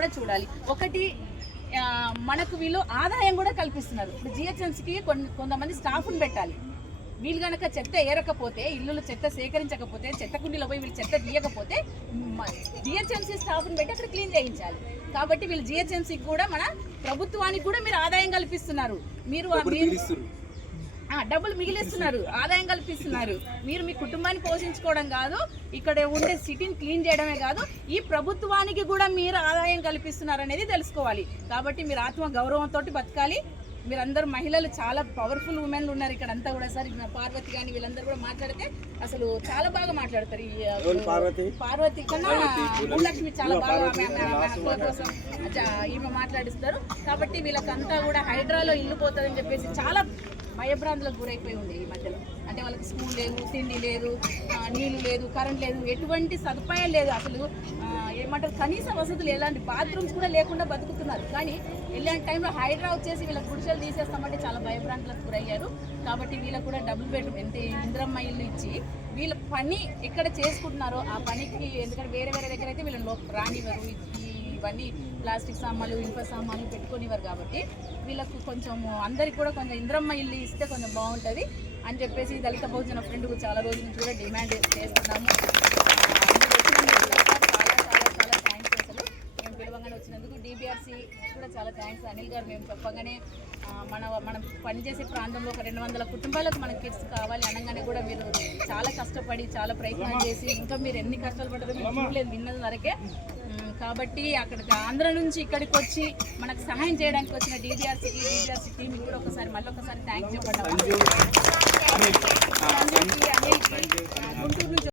కూడా చూడాలి. ఒకటి మనకు వీళ్ళు ఆదాయం కూడా కల్పిస్తున్నారు. ఇప్పుడు జిహెచ్ఎంసీకి కొంతమంది స్టాఫ్ని పెట్టాలి. వీళ్ళు కనుక చెత్త ఏరకపోతే, ఇల్లులు చెత్త సేకరించకపోతే, చెత్త కుండీలో పోయి వీళ్ళు చెత్త తీయకపోతే జిహెచ్ఎంసీ స్టాఫ్ని పెట్టి అక్కడ క్లీన్ చేయించాలి. కాబట్టి వీళ్ళు జిహెచ్ఎంసీకి కూడా మన ప్రభుత్వానికి కూడా మీరు ఆదాయం కల్పిస్తున్నారు. మీరు డబ్బులు మిగిలిస్తున్నారు, ఆదాయం కల్పిస్తున్నారు. మీరు మీ కుటుంబాన్ని పోషించుకోవడం కాదు, ఇక్కడ ఉండే సిటీని క్లీన్ చేయడమే కాదు, ఈ ప్రభుత్వానికి కూడా మీరు ఆదాయం కల్పిస్తున్నారు అనేది తెలుసుకోవాలి. కాబట్టి మీరు ఆత్మ గౌరవంతో బతకాలి. మీరందరూ మహిళలు చాలా పవర్ఫుల్ ఉమెన్లు ఉన్నారు ఇక్కడ అంతా కూడా. సార్ పార్వతి కానీ వీళ్ళందరూ కూడా మాట్లాడితే అసలు చాలా బాగా మాట్లాడతారు. పార్వతి కన్నా భూలక్ష్మి చాలా బాగా హక్కుల కోసం ఈమె మాట్లాడిస్తారు. కాబట్టి వీళ్ళకంతా కూడా హైడ్రాలో ఇల్లు పోతుందని చెప్పేసి చాలా భయభ్రాంతులకు గురైపోయి ఉంది ఈ మధ్యలో. అంటే వాళ్ళకి స్కూల్ లేదు, తిండి లేదు, నీళ్ళు లేదు, కరెంట్ లేదు, ఎటువంటి సదుపాయాలు లేదు. అసలు ఏమంటారు, కనీస వసతులు, ఎలాంటి బాత్రూమ్స్ కూడా లేకుండా బతుకుతున్నారు. కానీ ఇలాంటి టైంలో హైడ్రా వచ్చేసి వీళ్ళ గుడిసెలు తీసేస్తామంటే చాలా భయభ్రాంతులకు గురయ్యారు. కాబట్టి వీళ్ళకు కూడా డబుల్ బెడ్రూమ్ ఇందిరమ్మ ఇల్లు ఇచ్చి వీళ్ళ పని ఎక్కడ చేసుకుంటున్నారో ఆ పనికి, ఎందుకంటే వేరే వేరే దగ్గర అయితే వీళ్ళని రానివ్వరు. ఇవన్నీ ప్లాస్టిక్ సామాన్లు, ఇనుప సామాన్లు పెట్టుకునేవారు. కాబట్టి వీళ్ళకు కొంచెం అందరికి కూడా కొంచెం ఇంద్రమ్మ ఇల్లు ఇస్తే కొంచెం బాగుంటుంది అని చెప్పేసి దళిత బహుజన ఫ్రెండ్కు చాలా రోజుల నుంచి కూడా డిమాండ్ చేస్తున్నాము. చాలా థ్యాంక్స్. అసలు మేము పిలవంగానే వచ్చినందుకు DBRC కూడా చాలా థ్యాంక్స్. అనిల్ గారు మేము చెప్పగానే మనం పనిచేసే ప్రాంతంలో ఒక 200 కుటుంబాలకు మన కిడ్స్ కావాలి అనగానే కూడా మీరు చాలా కష్టపడి చాలా ప్రయత్నం చేసి, ఇంకా మీరు ఎన్ని కష్టాలు పడ్డారో మీరు చూడలేదు, విన్నది వరకే. కాబట్టి అక్కడికి ఆంధ్ర నుంచి ఇక్కడికి వచ్చి మనకు సహాయం చేయడానికి వచ్చిన DBRC టీంకి కూడా మళ్ళొకసారి థ్యాంక్స్ చెప్పండి. గుంటూరు నుంచి